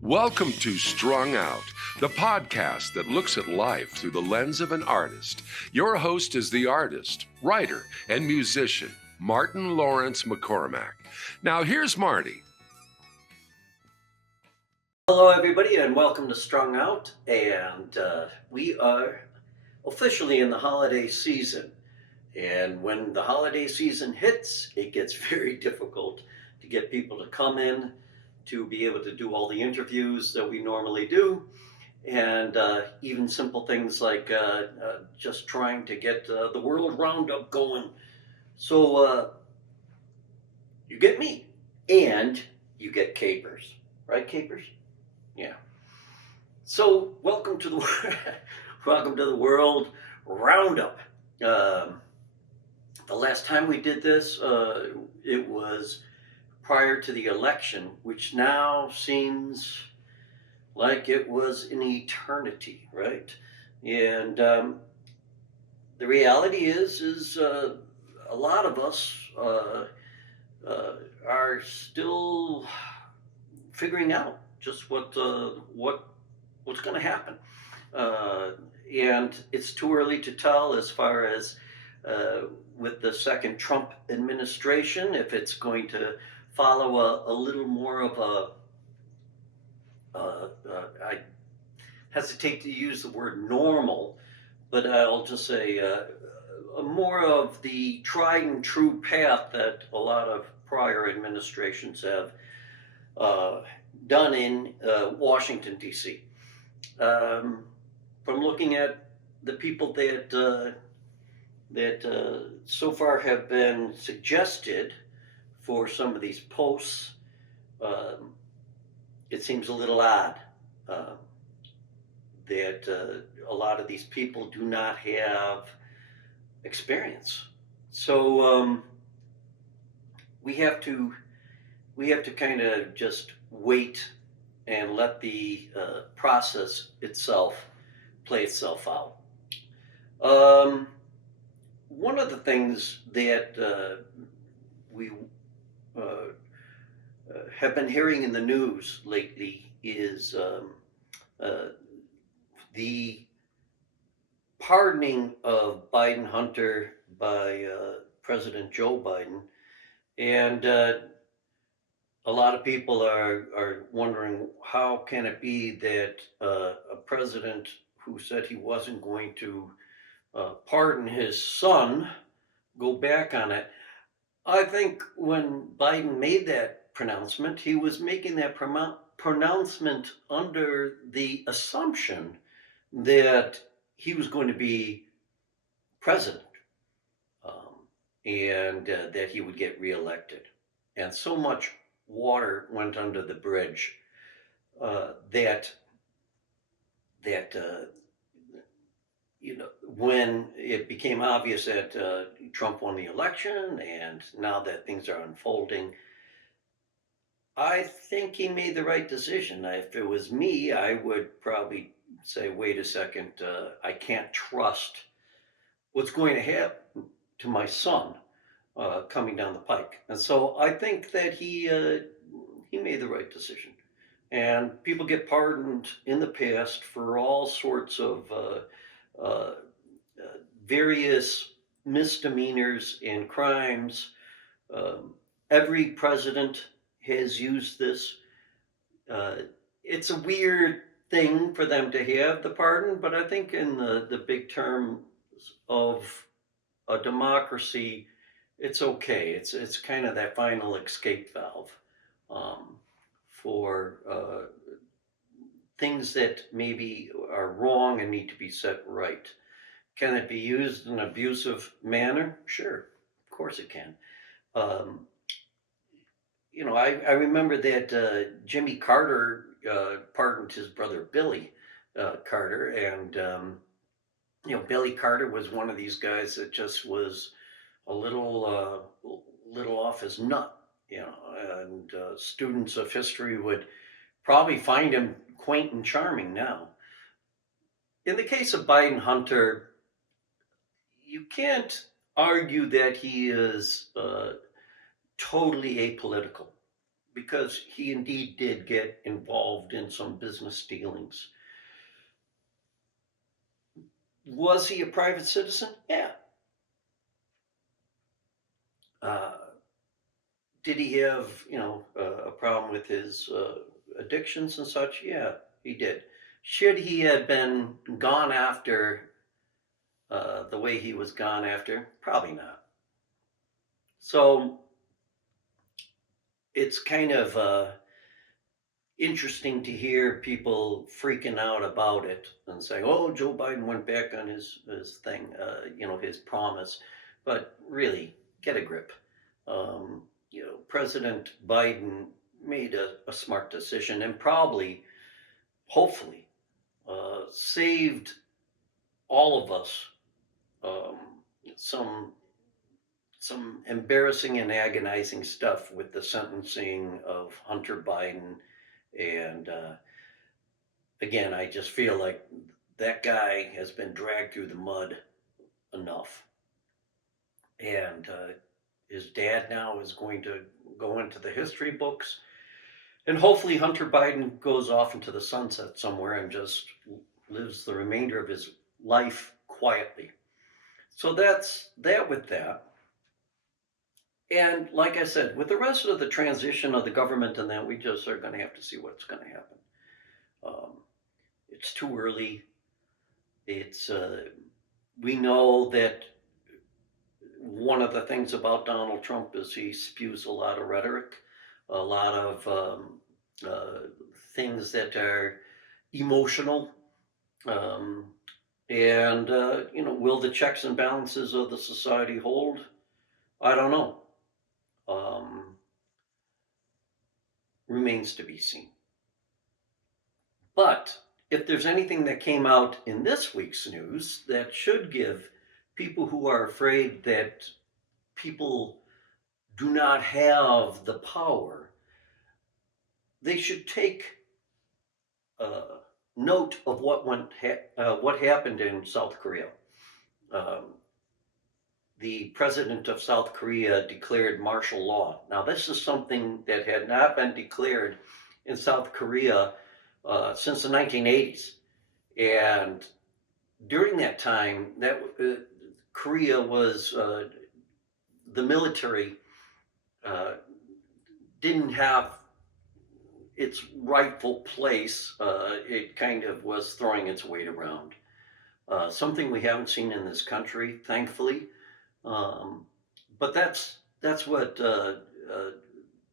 Welcome to Strung Out, the podcast that looks at life through the lens of an artist. Your host is the artist, writer, and musician, Martin Lawrence McCormack. Now, here's Marty. Hello, everybody, and welcome to Strung Out. And we are officially in the holiday season. And when the holiday season hits, it gets very difficult to get people to come in to be able to do all the interviews that we normally do. And even simple things like just trying to get the World Roundup going. So you get me, and you get capers. Right, capers? Yeah. So welcome to the welcome to the World Roundup. The last time we did this, it was prior to the election, which now seems like it was an eternity, right? And the reality is a lot of us are still figuring out just what's going to happen. And it's too early to tell as far as with the second Trump administration, if it's going to follow a little more of I hesitate to use the word normal, but I'll just say more of the tried and true path that a lot of prior administrations have done in Washington, D.C. From looking at the people that so far have been suggested for some of these posts, it seems a little odd that a lot of these people do not have experience. So we have to kind of just wait and let the process itself play itself out. One of the things that we have been hearing in the news lately is the pardoning of Biden-Hunter by President Joe Biden. And a lot of people are wondering, how can it be that a president who said he wasn't going to pardon his son go back on it? I think when Biden made that pronouncement, he was making that pronouncement under the assumption that he was going to be president, and that he would get reelected. And so much water went under the bridge that when it became obvious that Trump won the election, and now that things are unfolding, I think he made the right decision. If it was me, I would probably say, wait a second, I can't trust what's going to happen to my son coming down the pike. And so I think that he made the right decision. And people get pardoned in the past for all sorts of various misdemeanors and crimes. Every president has used this. It's a weird thing for them to have the pardon, but I think in the big terms of a democracy, it's okay. It's kind of that final escape valve for things that maybe are wrong and need to be set right. Can it be used in an abusive manner? Sure, of course it can. I remember that Jimmy Carter pardoned his brother Billy Carter, and Billy Carter was one of these guys that just was a little off his nut, and students of history would probably find him quaint and charming now. In the case of Biden-Hunter, you can't argue that he is totally apolitical, because he indeed did get involved in some business dealings. Was he a private citizen? Yeah. Did he have, a problem with his addictions and such? Yeah, he did. Should he have been gone after the way he was gone after? Probably not. So it's kind of interesting to hear people freaking out about it and saying, "Oh, Joe Biden went back on his thing, his promise." But really, get a grip. President Biden made a smart decision and probably, hopefully, saved all of us um, some embarrassing and agonizing stuff with the sentencing of Hunter Biden. And again, I just feel like that guy has been dragged through the mud enough. And his dad now is going to go into the history books. And hopefully Hunter Biden goes off into the sunset somewhere and just lives the remainder of his life quietly. So that's that with that. And like I said, with the rest of the transition of the government and that, we just are going to have to see what's going to happen. It's too early. It's we know that one of the things about Donald Trump is he spews a lot of rhetoric, a lot of things that are emotional. And will the checks and balances of the society hold? I don't know. Remains to be seen. But if there's anything that came out in this week's news that should give people who are afraid that people do not have the power, they should take note of what happened in South Korea. The president of South Korea declared martial law. Now, this is something that had not been declared in South Korea since the 1980s. And during that time, Korea was, the military didn't have its rightful place. It kind of was throwing its weight around. Something we haven't seen in this country, thankfully. But that's what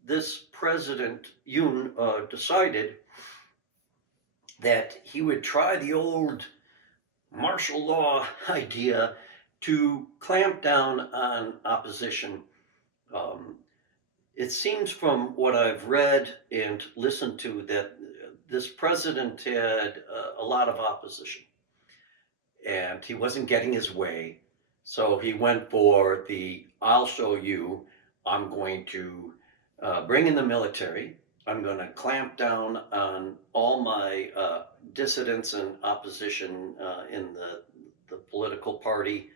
this President Yoon decided, that he would try the old martial law idea to clamp down on opposition. It seems from what I've read and listened to that this president had a lot of opposition and he wasn't getting his way. So he went for I'll show you, I'm going to bring in the military. I'm going to clamp down on all my dissidents and opposition in the political party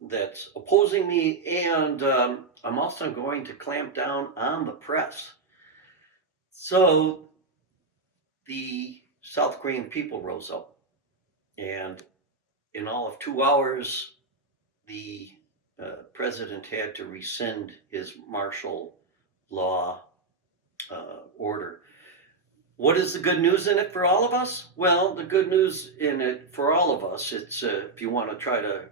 that's opposing me. And I'm also going to clamp down on the press. So the South Korean people rose up. And in all of 2 hours, the president had to rescind his martial law order. What is the good news in it for all of us? Well, the good news in it for all of us, it's if you want to try to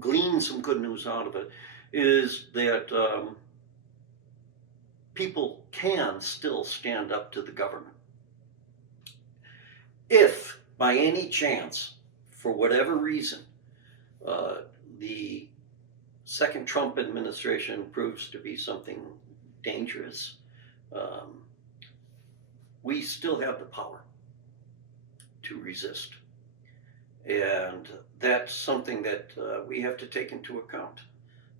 glean some good news out of it, is that people can still stand up to the government. If by any chance, for whatever reason, the second Trump administration proves to be something dangerous, we still have the power to resist. And that's something that we have to take into account,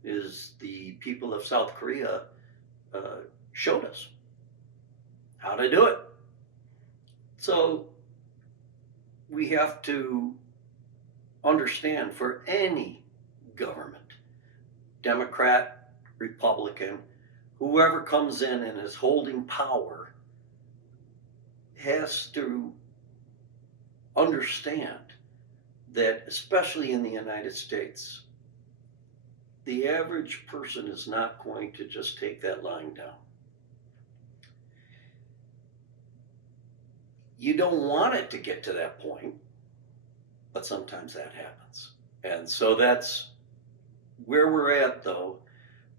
is the people of South Korea showed us how to do it. So we have to understand, for any government, Democrat, Republican, whoever comes in and is holding power, has to understand that, especially in the United States, the average person is not going to just take that lying down. You don't want it to get to that point, but sometimes that happens. And so that's where we're at, though.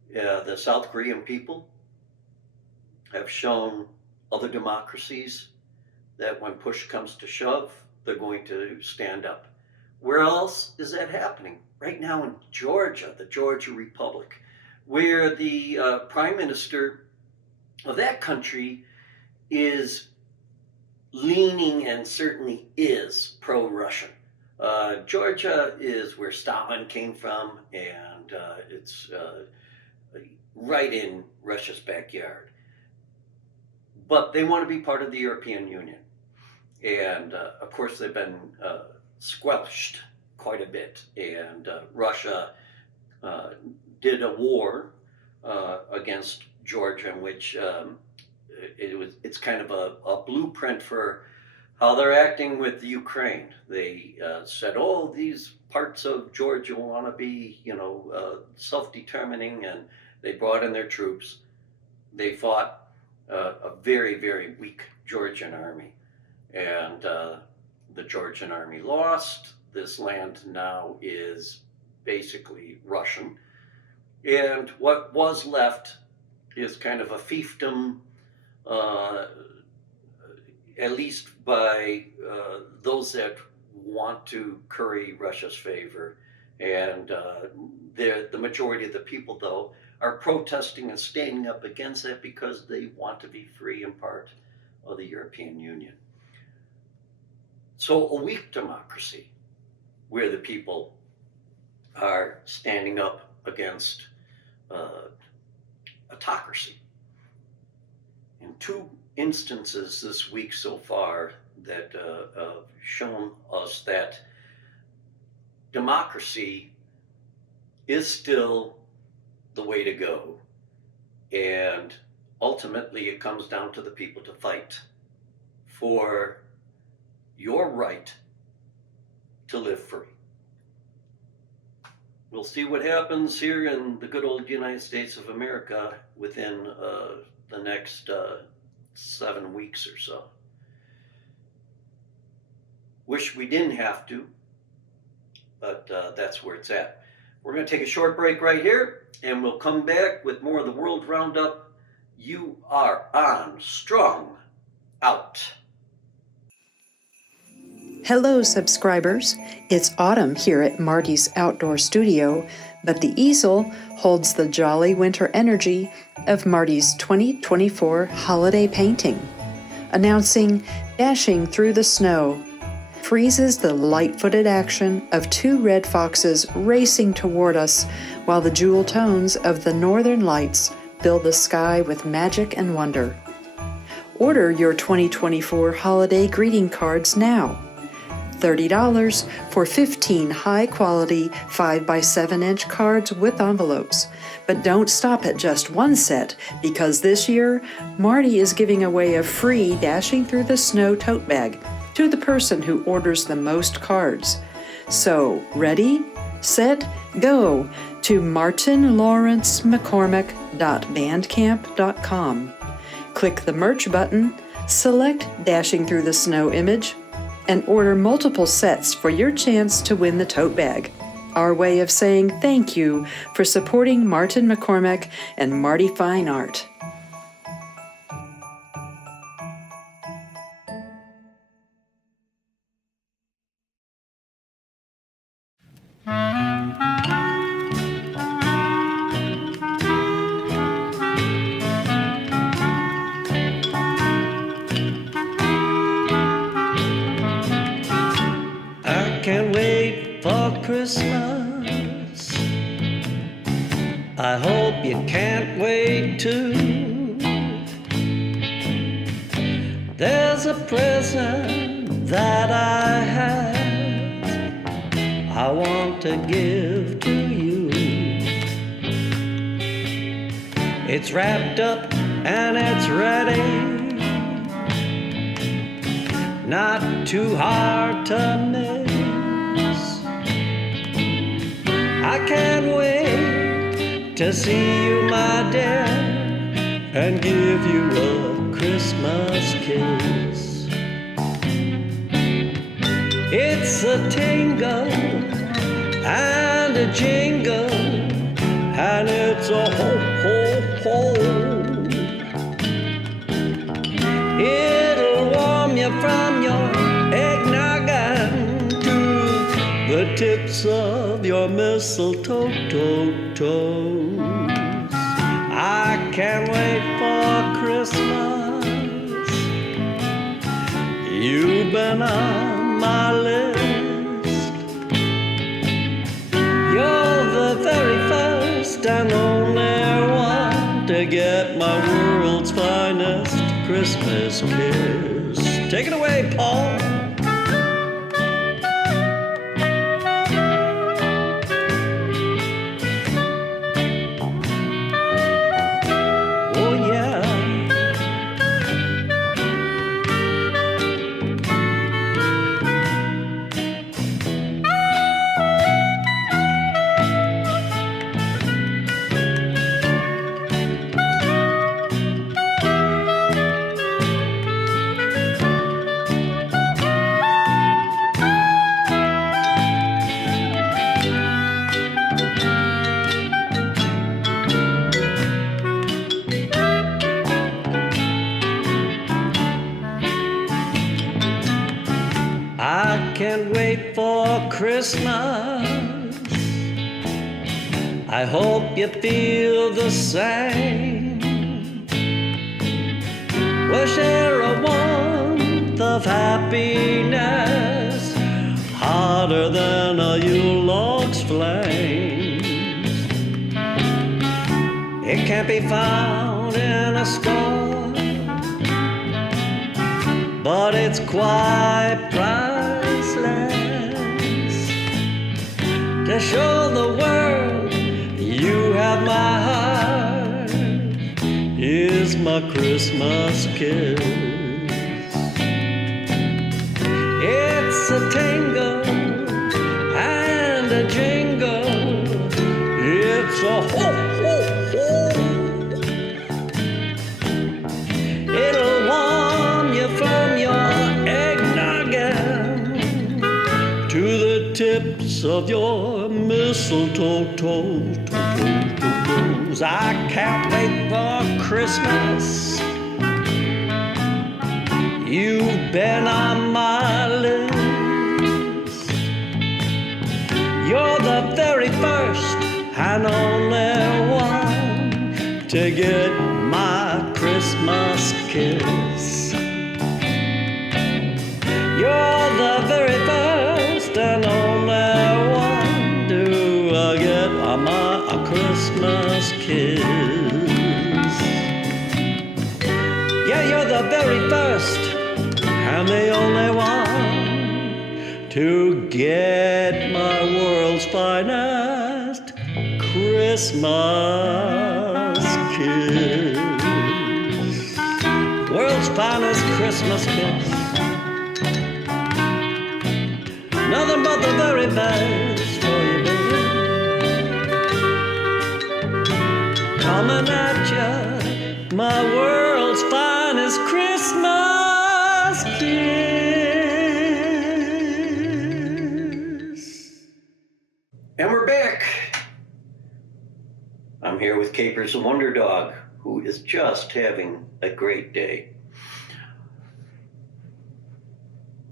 The South Korean people have shown other democracies that when push comes to shove, they're going to stand up. Where else is that happening? Right now in Georgia, the Georgia Republic, where the prime minister of that country is leaning and certainly is pro-Russian. Georgia is where Stalin came from, and it's right in Russia's backyard. But they want to be part of the European Union. And of course, they've been squelched quite a bit. And Russia did a war against Georgia, in which it's kind of a blueprint for how they're acting with the Ukraine. They said, "Oh, these parts of Georgia want to be, self-determining," and they brought in their troops. They fought a very, very weak Georgian army, and the Georgian army lost. This land now is basically Russian, and what was left is kind of a fiefdom, at least by those that want to curry Russia's favor. And the majority of the people, though, are protesting and standing up against that because they want to be free and part of the European Union. So a weak democracy, where the people are standing up against autocracy. In two instances this week so far that have shown us that democracy is still the way to go, and ultimately it comes down to the people to fight for your right to live free. We'll see what happens here in the good old United States of America within the next 7 weeks or so. Wish we didn't have to, but that's where it's at. We're going to take a short break right here, and we'll come back with more of the World Roundup. You are on Strung Out. Hello, subscribers. It's autumn here at Marty's Outdoor Studio, but the easel holds the jolly winter energy of Marty's 2024 holiday painting. Announcing Dashing Through the Snow, freezes the light-footed action of two red foxes racing toward us while the jewel tones of the northern lights fill the sky with magic and wonder. Order your 2024 holiday greeting cards now. $30 for 15 high-quality 5x7-inch cards with envelopes. But don't stop at just one set, because this year, Marty is giving away a free Dashing Through the Snow tote bag to the person who orders the most cards. So, ready, set, go to martinlawrencemccormick.bandcamp.com. Click the merch button, select Dashing Through the Snow image, and order multiple sets for your chance to win the tote bag. Our way of saying thank you for supporting Martin McCormick and Marty Fine Art. I can't wait for Christmas. I hope you can't wait too. There's a present that I have I want to give to you. It's wrapped up and it's ready. not too hard to miss. I can't wait to see you, my dear, and give you a Christmas kiss. It's a tingle and a jingle, and it's a ho, ho, ho. It'll warm you from your eggnog to the tips of your mistletoe toes. I can't wait for Christmas. You've been on my list. You're the very first and only one to get my world's finest Christmas kiss. Take it away, Paul. Oh, yeah. I can't wait for Christmas. I hope you feel the same. We'll share a warmth of happiness hotter than a Yule log's flames. It can't be found in a store, but it's quite priceless. To show the world you have my heart is my Christmas kiss. It's a tingle and a jingle. It's a ho, ho, ho. It'll warm you from your eggnog to the tips of your mistletoe toes. I can't wait for Christmas. You've been on my list. You're the very first and only one to get my Christmas kiss. You're the very first and only one to get my Christmas kiss. Yeah, you're the very first and the only one to get my world's finest Christmas kiss. World's finest Christmas kiss. Nothing but the very best for you, baby. Coming at you, my world's finest Christmas kiss. And we're back. I'm here with Capers the Wonder Dog, who is just having a great day.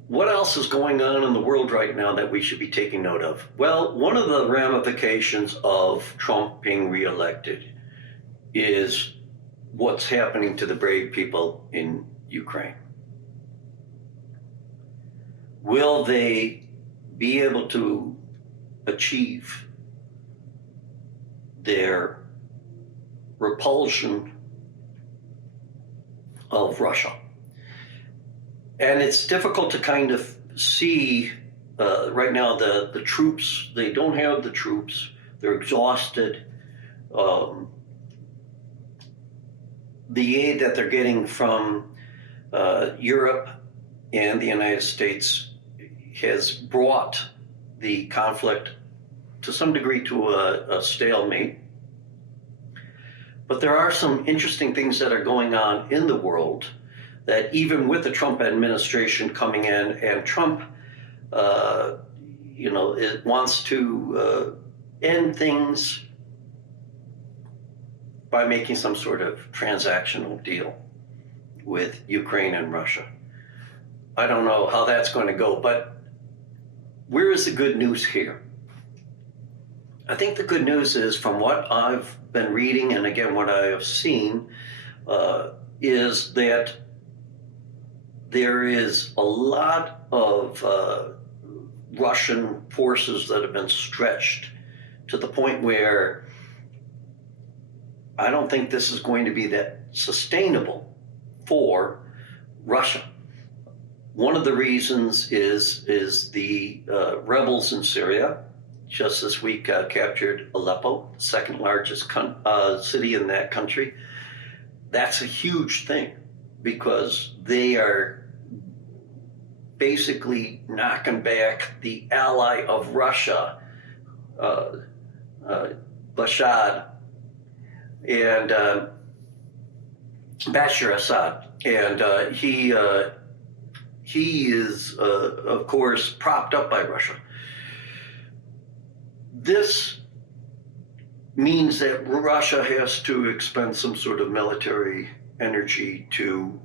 What else is going on in the world right now that we should be taking note of? Well, one of the ramifications of Trump being reelected is what's happening to the brave people in Ukraine. Will they be able to achieve their repulsion of Russia? And it's difficult to kind of see right now the troops. They don't have the troops. They're exhausted. The aid that they're getting from Europe and the United States has brought the conflict to some degree to a stalemate. But there are some interesting things that are going on in the world that even with the Trump administration coming in, and Trump, it wants to end things by making some sort of transactional deal with Ukraine and Russia. I don't know how that's going to go, but where is the good news here? I think the good news is, from what I've been reading and again what I have seen, is that there is a lot of Russian forces that have been stretched to the point where I don't think this is going to be that sustainable for Russia. One of the reasons is the rebels in Syria. Just this week captured Aleppo, the second largest city in that country. That's a huge thing because they are basically knocking back the ally of Russia, Bashar and Bashar Assad, and he is of course propped up by Russia. This means that Russia has to expend some sort of military energy to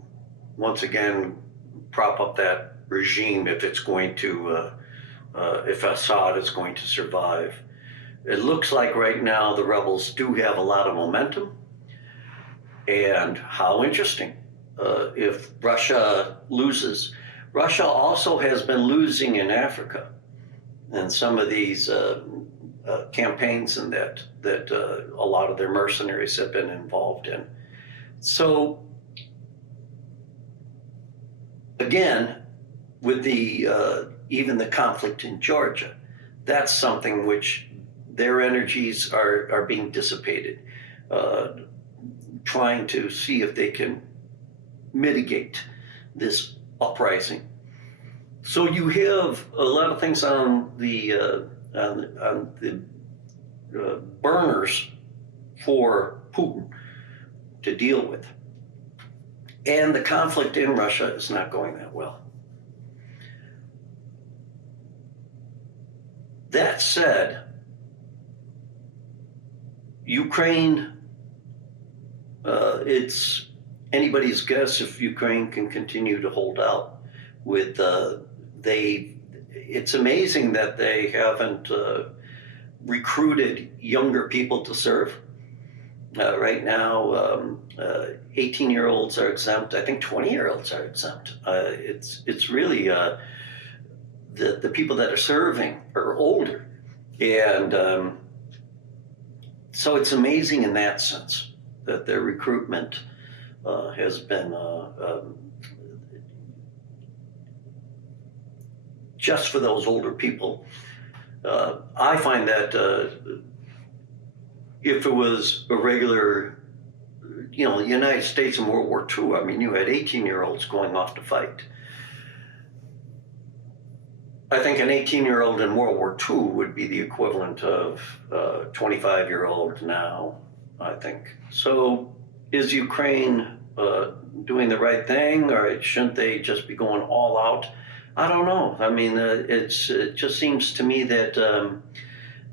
once again prop up that regime if it's going to, if Assad is going to survive. It looks like right now the rebels do have a lot of momentum. And how interesting if Russia loses. Russia also has been losing in Africa and some of these campaigns and that a lot of their mercenaries have been involved in. So again, with the even the conflict in Georgia, that's something which their energies are being dissipated, trying to see if they can mitigate this uprising. So you have a lot of things on the burners for Putin to deal with. And the conflict in Russia is not going that well. That said, Ukraine, it's anybody's guess if Ukraine can continue to hold out with it's amazing that they haven't recruited younger people to serve. Right now, 18-year-olds are exempt. I think 20-year-olds are exempt. It's really the people that are serving are older, and so it's amazing in that sense that their recruitment has been just for those older people. I find that if it was a regular, the United States in World War II, I mean, you had 18-year-olds going off to fight. I think an 18-year-old in World War II would be the equivalent of a 25-year-old now, I think. So is Ukraine doing the right thing, or shouldn't they just be going all out? I don't know. I mean, it just seems to me that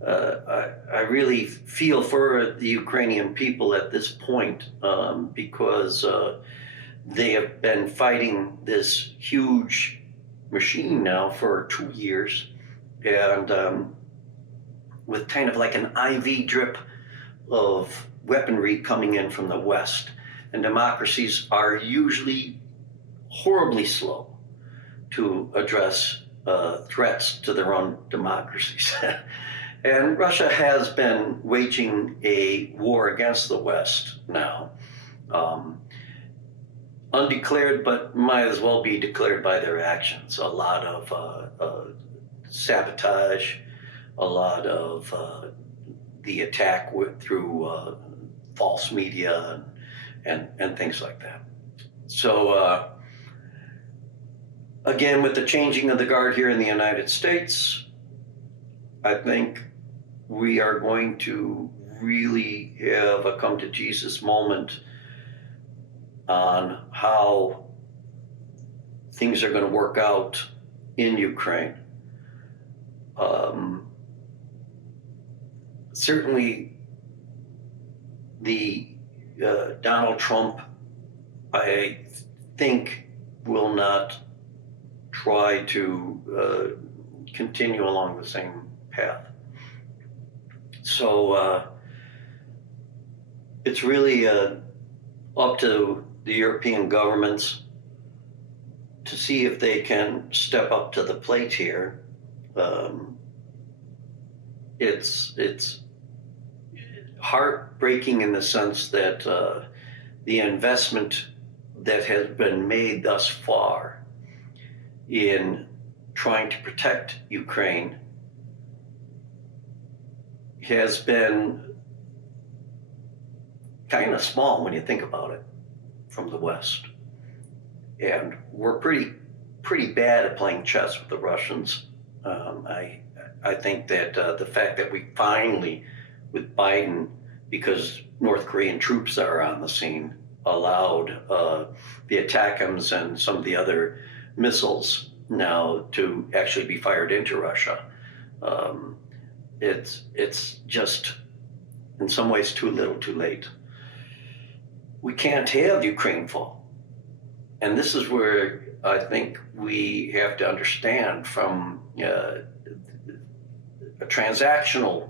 I really feel for the Ukrainian people at this point because they have been fighting this huge machine now for 2 years, and with kind of like an IV drip of weaponry coming in from the West. And democracies are usually horribly slow to address threats to their own democracies. And Russia has been waging a war against the West now. Undeclared, but might as well be declared by their actions. A lot of sabotage, a lot of the attack through false media and things like that. So again, with the changing of the guard here in the United States, I think we are going to really have a come to Jesus moment on how things are going to work out in Ukraine. Certainly, the Donald Trump, I think, will not try to continue along the same path. So it's really up to the European governments to see if they can step up to the plate here. It's heartbreaking in the sense that the investment that has been made thus far in trying to protect Ukraine has been kind of small when you think about it from the West. And we're pretty bad at playing chess with the Russians. I think that the fact that we finally, with Biden, because North Korean troops are on the scene, allowed the ATACMS and some of the other missiles now to actually be fired into Russia. It's just, in some ways, too little, too late. We can't have Ukraine fall. And this is where I think we have to understand from a transactional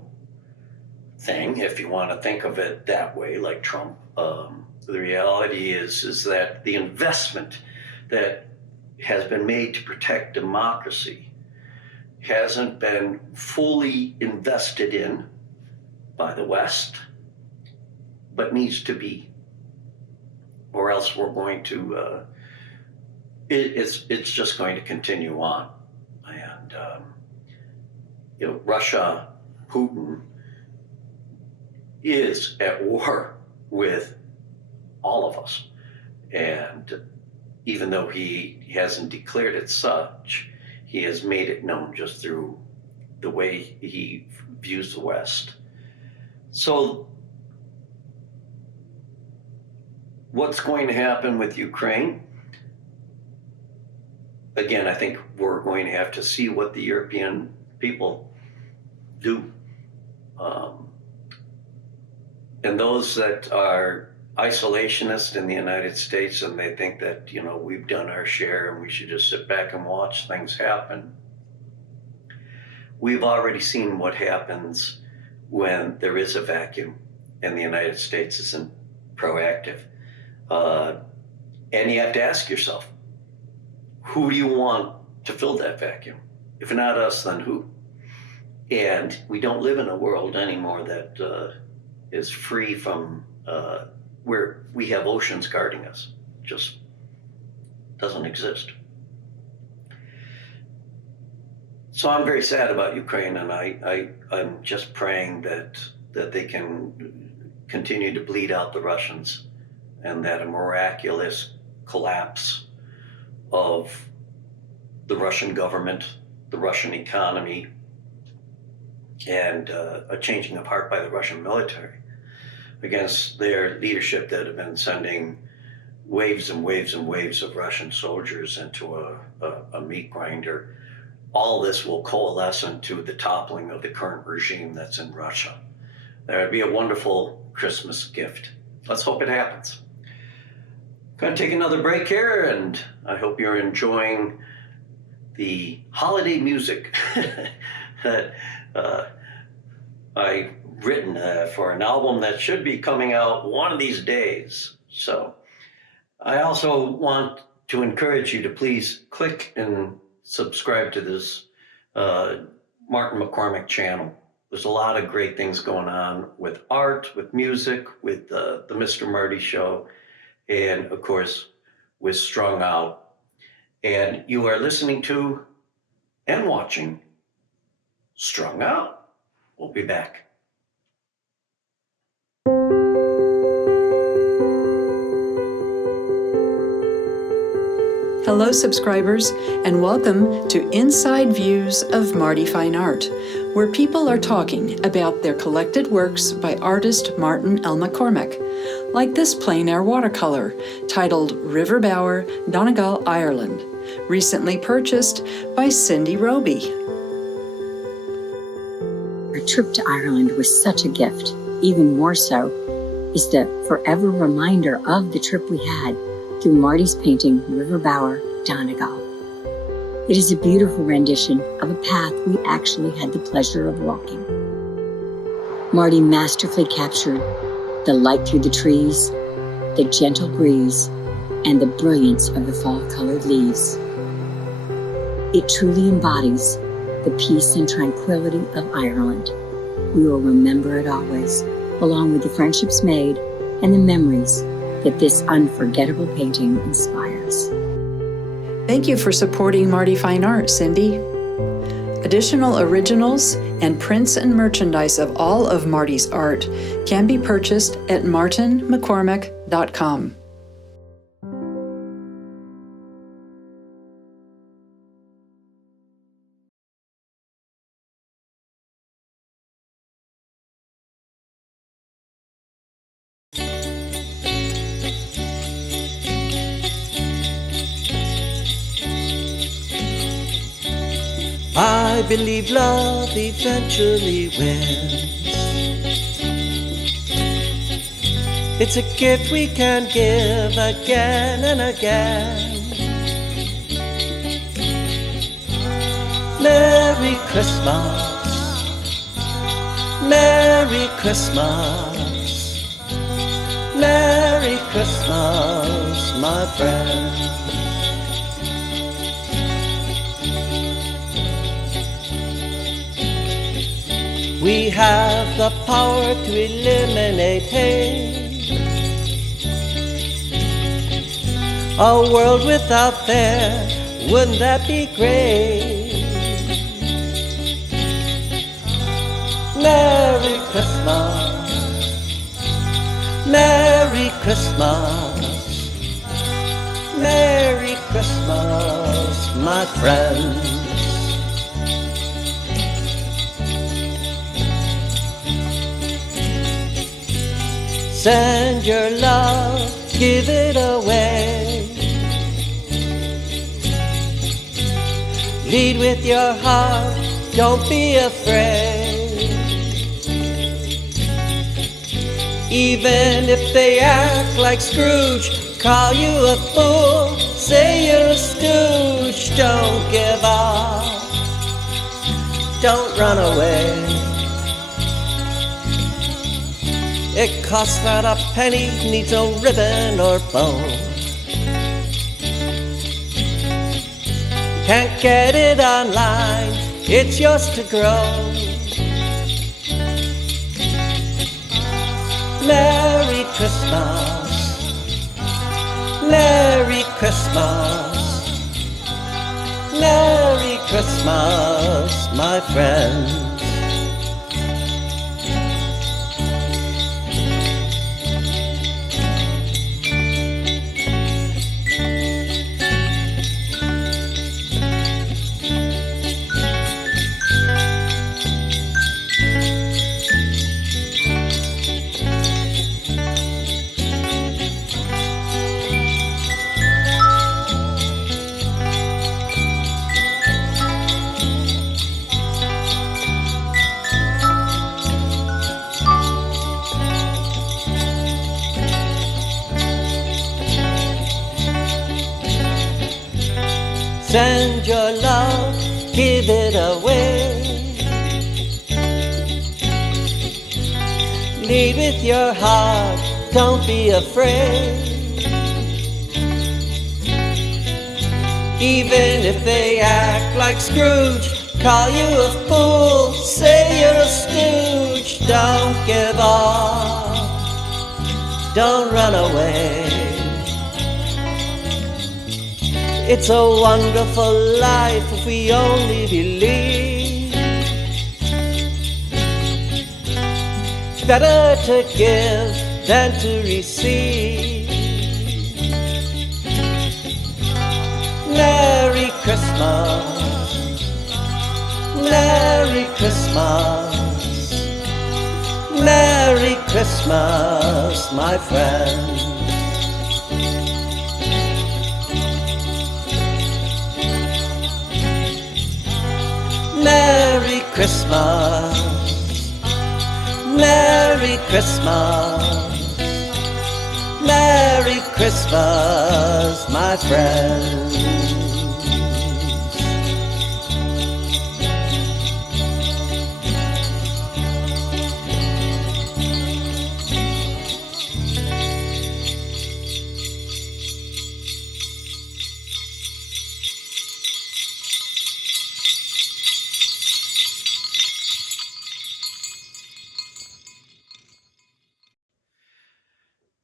thing, if you want to think of it that way, like Trump. The reality is that the investment that has been made to protect democracy hasn't been fully invested in by the West, but needs to be, or else we're going to, it's just going to continue on. And, Russia, Putin, is at war with all of us. And even though he hasn't declared it such, he has made it known just through the way he views the West. So what's going to happen with Ukraine? Again, I think we're going to have to see what the European people do. And those that are isolationist in the United States and they think that, we've done our share and we should just sit back and watch things happen. We've already seen what happens when there is a vacuum and the United States isn't proactive. And you have to ask yourself, who do you want to fill that vacuum? If not us, then who? And we don't live in a world anymore that is free from where we have oceans guarding us. Just doesn't exist. So I'm very sad about Ukraine, and I'm just praying that they can continue to bleed out the Russians and that a miraculous collapse of the Russian government, the Russian economy, and a changing of heart by the Russian military against their leadership that have been sending waves and waves and waves of Russian soldiers into a meat grinder. All this will coalesce into the toppling of the current regime that's in Russia. That would be a wonderful Christmas gift. Let's hope it happens. Going to take another break here, and I hope you're enjoying the holiday music that I've written for an album that should be coming out one of these days. So I also want to encourage you to please click and subscribe to this Martin McCormick channel. There's a lot of great things going on with art, with music, with the Mr. Marty Show, and of course with Strung Out. And you are listening to and watching Strung Out. We'll be back. Hello, subscribers, and welcome to Inside Views of Marty Fine Art, where people are talking about their collected works by artist Martin L. McCormack, like this plein air watercolor titled River Bower, Donegal, Ireland, recently purchased by Cindy Roby. Our trip to Ireland was such a gift. Even more so is the forever reminder of the trip we had through Marty's painting, River Bower, Donegal. It is a beautiful rendition of a path we actually had the pleasure of walking. Marty masterfully captured the light through the trees, the gentle breeze, and the brilliance of the fall-colored leaves. It truly embodies the peace and tranquility of Ireland. We will remember it always, along with the friendships made and the memories that this unforgettable painting inspires. Thank you for supporting Marty Fine Art, Cindy. Additional originals and prints and merchandise of all of Marty's art can be purchased at martinmccormack.com. I believe love eventually wins. It's a gift we can give again and again. Merry Christmas, Merry Christmas, Merry Christmas, my friend. We have the power to eliminate hate. A world without fear, wouldn't that be great? Merry Christmas, Merry Christmas, Merry Christmas, my friend. Send your love, give it away. Lead with your heart, don't be afraid. Even if they act like Scrooge, call you a fool, say you're a stooge, don't give up, don't run away. It costs not a penny, needs no ribbon or bone. Can't get it online, it's yours to grow. Merry Christmas, Merry Christmas, Merry Christmas, my friend. Send your love, give it away. Lead with your heart, don't be afraid. Even if they act like Scrooge, call you a fool, say you're a stooge, don't give up, don't run away. It's a wonderful life if we only believe. Better to give than to receive. Merry Christmas, Merry Christmas, Merry Christmas, my friend. Merry Christmas, Merry Christmas, Merry Christmas, my friend.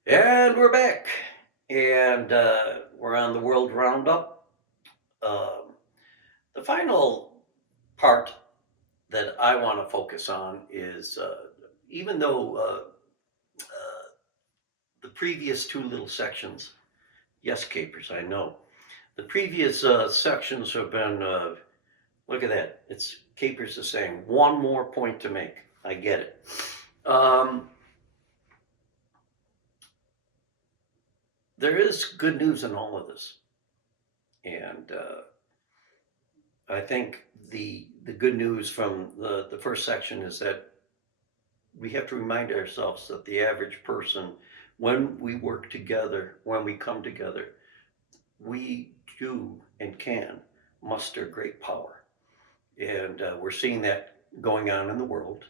And we're back. And we're on the World Roundup. The final part that I want to focus on is even though the previous two little sections, yes, capers, I know. The previous sections have been, look at that. It's capers is saying one more point to make. I get it. There is good news in all of this. And I think the good news from the first section is that we have to remind ourselves that the average person, when we work together, when we come together, we do and can muster great power. And we're seeing that going on in the world.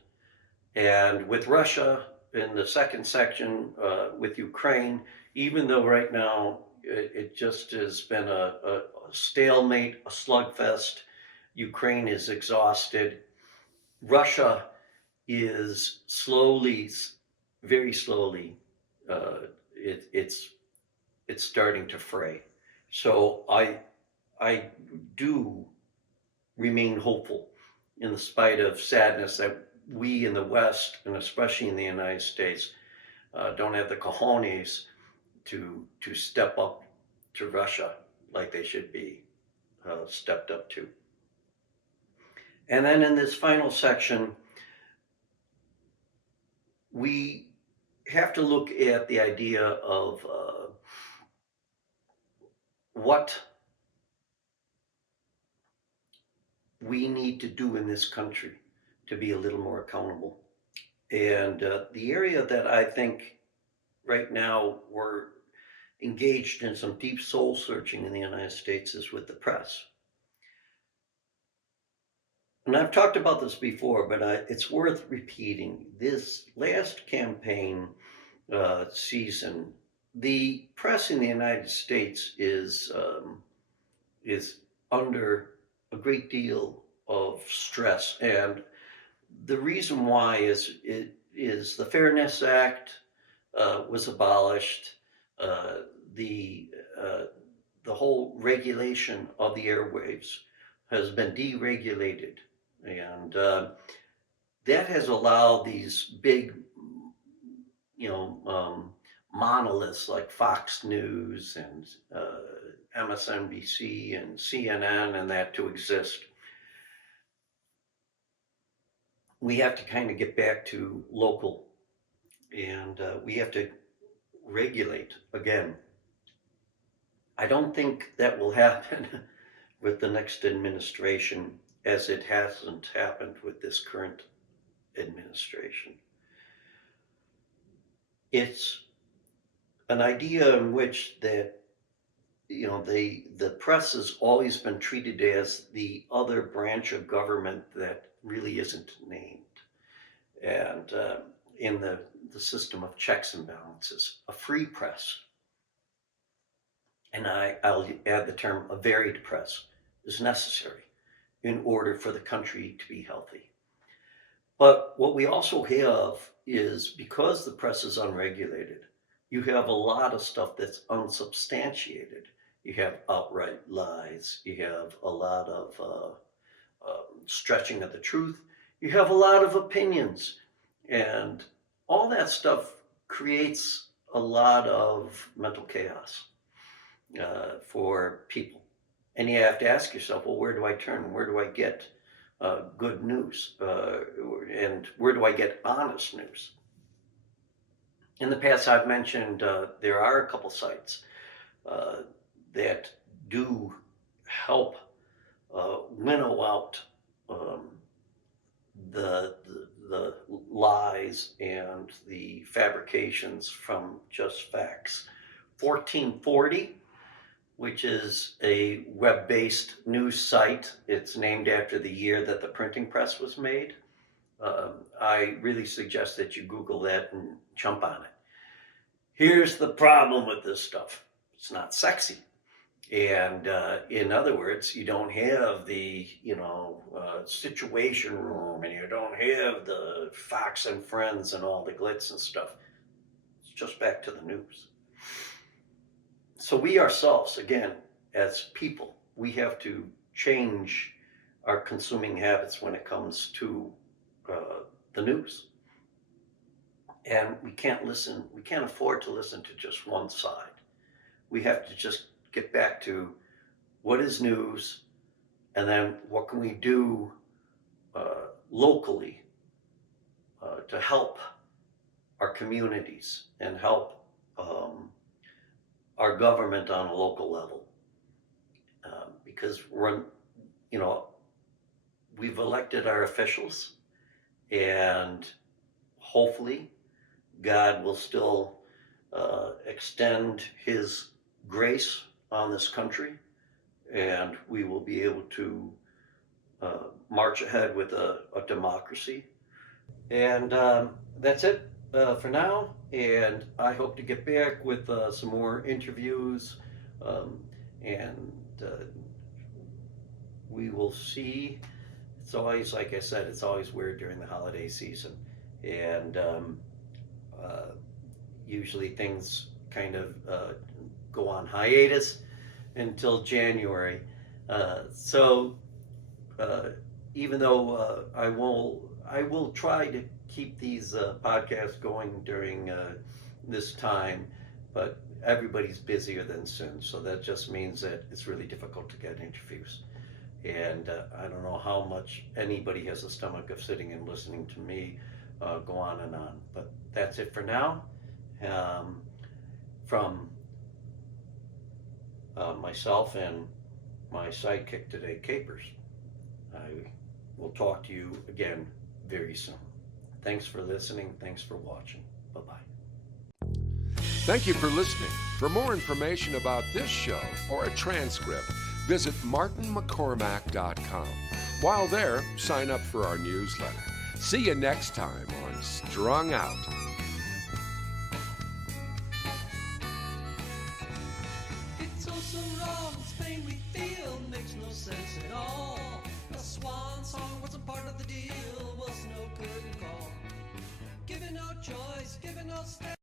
And with Russia in the second section, with Ukraine, even though right now it just has been a stalemate, a slugfest, Ukraine is exhausted. Russia is slowly, very slowly, it's starting to fray. So I do remain hopeful in spite of sadness that we in the West, and especially in the United States, don't have the cojones to step up to Russia like they should be stepped up to. And then in this final section, we have to look at the idea of what we need to do in this country to be a little more accountable. And the area that I think right now we're engaged in some deep soul searching in the United States is with the press. And I've talked about this before, but it's worth repeating. This last campaign season, the press in the United States is under a great deal of stress, and the reason why is the Fairness Act was abolished. The whole regulation of the airwaves has been deregulated, and that has allowed these big, monoliths like Fox News and MSNBC and CNN and that to exist. We have to kind of get back to local, and we have to regulate again. I don't think that will happen with the next administration, as it hasn't happened with this current administration. It's an idea in which that the press has always been treated as the other branch of government that really isn't named, and in the system of checks and balances, a free press, and I'll add the term a varied press, is necessary in order for the country to be healthy. But what we also have is, because the press is unregulated, you have a lot of stuff that's unsubstantiated. You have outright lies. You have a lot of stretching of the truth. You have a lot of opinions. And all that stuff creates a lot of mental chaos for people. And you have to ask yourself, well, where do I turn? Where do I get good news? And where do I get honest news? In the past, I've mentioned there are a couple sites that do help winnow out the lies and the fabrications from just facts. 1440, which is a web-based news site. It's named after the year that the printing press was made. I really suggest that you Google that and jump on it. Here's the problem with this stuff. It's not sexy. And in other words, you don't have the, Situation Room, and you don't have the Fox and Friends and all the glitz and stuff. It's just back to the news. So we ourselves, again, as people, we have to change our consuming habits when it comes to the news. And we can't afford to listen to just one side. We have to just get back to what is news, and then what can we do locally to help our communities and help our government on a local level. Because we've elected our officials, and hopefully God will still extend his grace on this country, and we will be able to march ahead with a democracy. And that's it for now, and I hope to get back with some more interviews, and we will see. It's always, like I said, it's always weird during the holiday season, and usually things kind of go on hiatus until January. So even though I will try to keep these podcasts going during this time, but everybody's busier than soon. So that just means that it's really difficult to get interviews. And I don't know how much anybody has the stomach of sitting and listening to me go on and on. But that's it for now. From myself and my sidekick today, Capers. I will talk to you again very soon. Thanks for listening. Thanks for watching. Bye-bye. Thank you for listening. For more information about this show or a transcript, visit martinmccormack.com. While there, sign up for our newsletter. See you next time on Strung Out. It's all so wrong, this pain we feel makes no sense at all. A swan song wasn't part of the deal, was no curtain call. Given no choice, given no step.